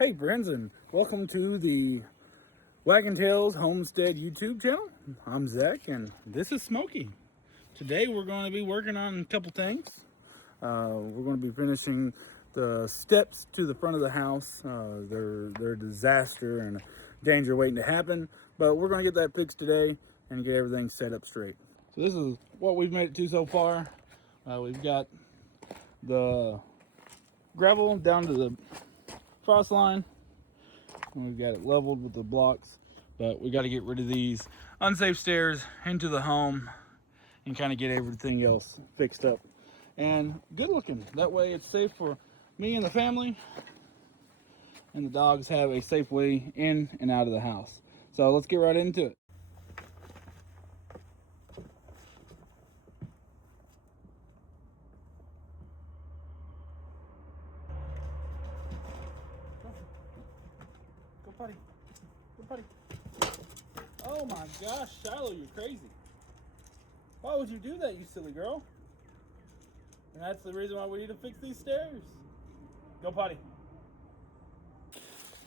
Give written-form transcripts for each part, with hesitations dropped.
Hey friends, and welcome to the Wagon Tails Homestead YouTube channel. I'm Zach and this is Smokey. Today we're going to be working on a couple things. We're going to be finishing the steps to the front of the house. They're a disaster and a danger waiting to happen, but we're going to get that fixed today and get everything set up straight. So this is what we've made it to so far. We've got the gravel down to the frost line, and we've got it leveled with the blocks, but we got to get rid of these unsafe stairs into the home and kind of get everything else fixed up and good looking. That way it's safe for me and the family, and the dogs have a safe way in and out of the house. So let's get right into it. Go buddy, go buddy. Oh my gosh, Shiloh, you're crazy. Why would you do that, you silly girl? And that's the reason why we need to fix these stairs. Go potty.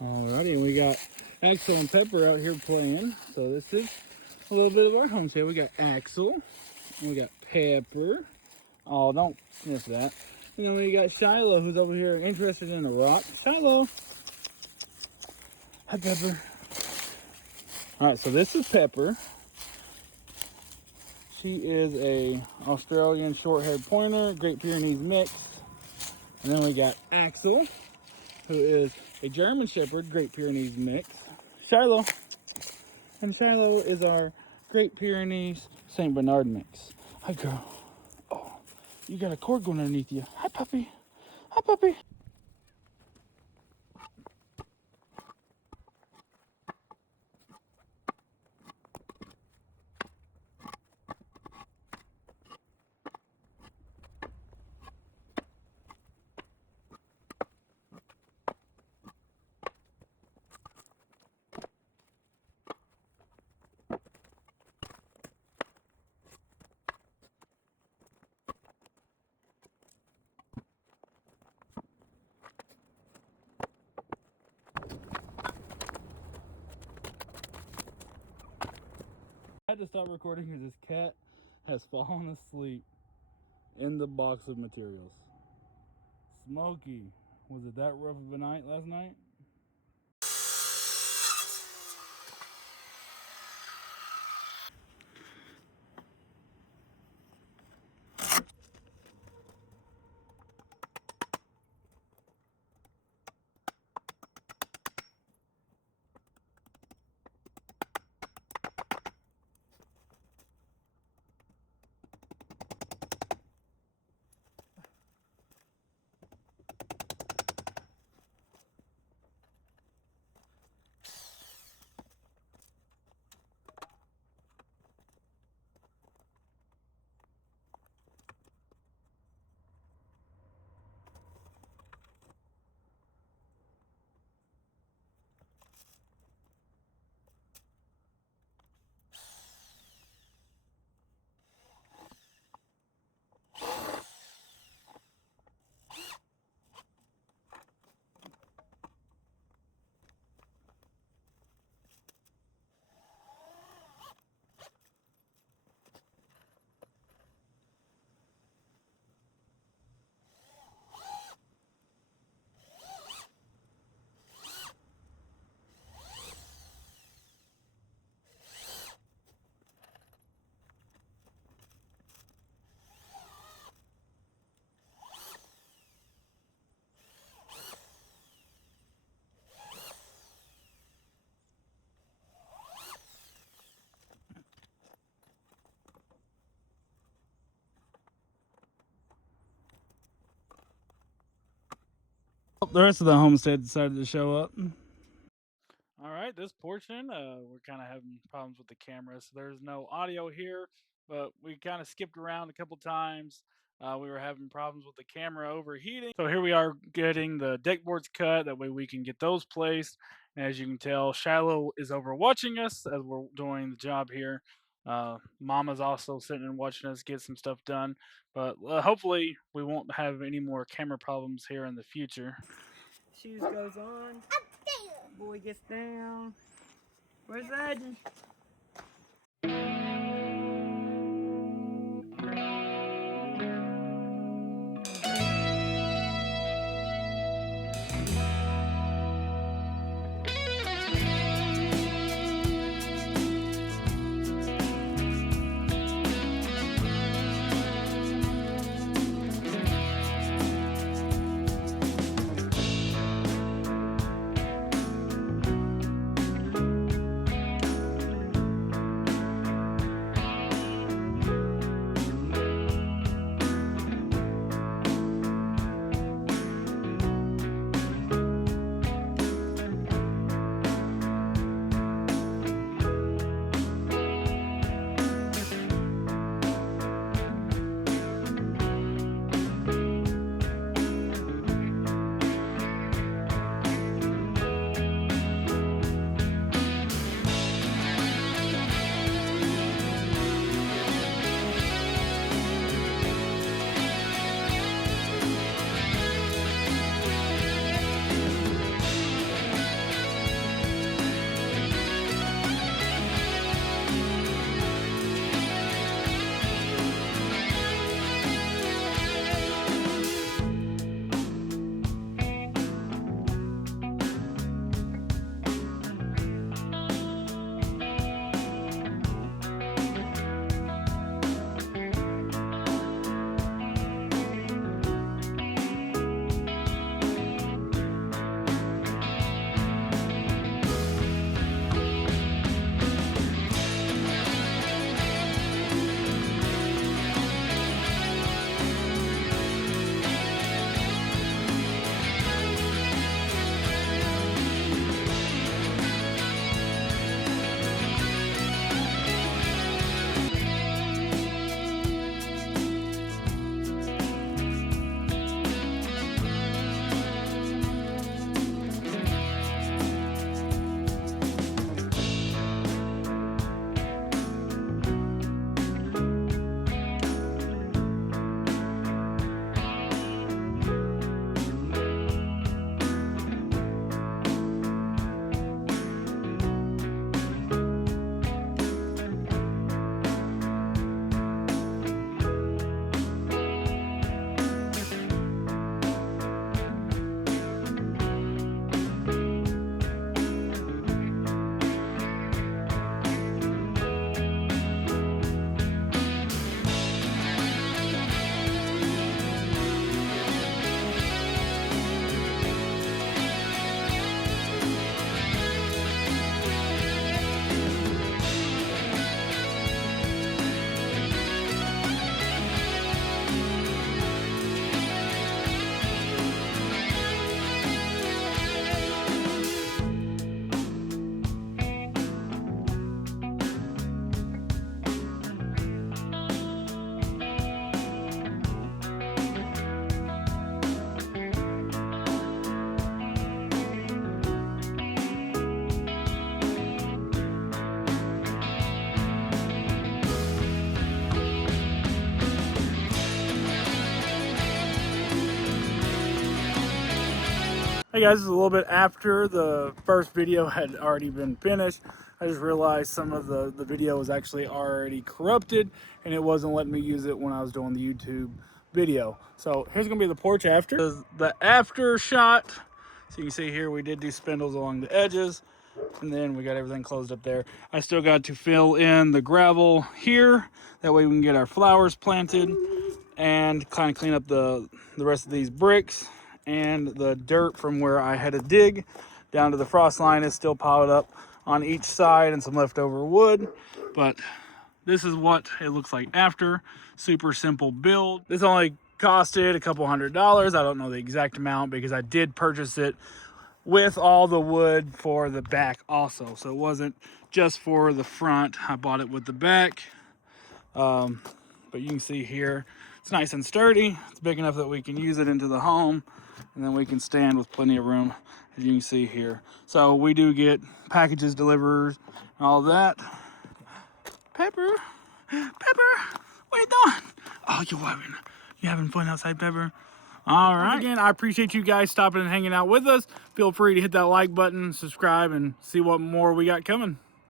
Alrighty, we got Axel and Pepper out here playing. So this is a little bit of our homestead. We got Axel, and we got Pepper. Oh, don't sniff that. And then we got Shiloh, who's over here interested in a rock. Shiloh. Hi, Pepper. Alright, so this is Pepper. She is a Australian short-haired pointer, Great Pyrenees mix. And then we got Axel, who is a German Shepherd, Great Pyrenees mix. Shiloh. And Shiloh is our Great Pyrenees St. Bernard mix. Hi, girl. Oh, you got a cord going underneath you. Hi, puppy. Hi, puppy. I had to stop recording because this cat has fallen asleep in the box of materials. Smokey, was it that rough of a night last night? The rest of the homestead decided to show up. All right, this portion, we're kind of having problems with the camera, so there's no audio here, but we kind of skipped around a couple times. We were having problems with the camera overheating. So here we are getting the deck boards cut. That way we can get those placed. And as you can tell, Shiloh is over watching us as we're doing the job here. Mama's also sitting and watching us get some stuff done. But hopefully we won't have any more camera problems here in the future. Shoes goes on. Boy gets down. Where's Aiden? Hey guys, this is a little bit after the first video had already been finished. I just realized some of the video was actually already corrupted and it wasn't letting me use it when I was doing the YouTube video. So here's gonna be the porch after. The after shot. So you can see here we did do spindles along the edges and then we got everything closed up there. I still got to fill in the gravel here. That way we can get our flowers planted and kind of clean up the rest of these bricks. And the dirt from where I had to dig down to the frost line is still piled up on each side and some leftover wood. But this is what it looks like after. Super simple build. This only costed a couple $100. I don't know the exact amount because I did purchase it with all the wood for the back also. So it wasn't just for the front. I bought it with the back. But you can see here, it's nice and sturdy. It's big enough that we can use it into the home. And then we can stand with plenty of room, as you can see here. So we do get packages delivered and all that. Pepper, Pepper, what are you doing? Oh, you having fun outside, Pepper? All right. Once again, I appreciate you guys stopping and hanging out with us. Feel free to hit that like button, subscribe, and see what more we got coming.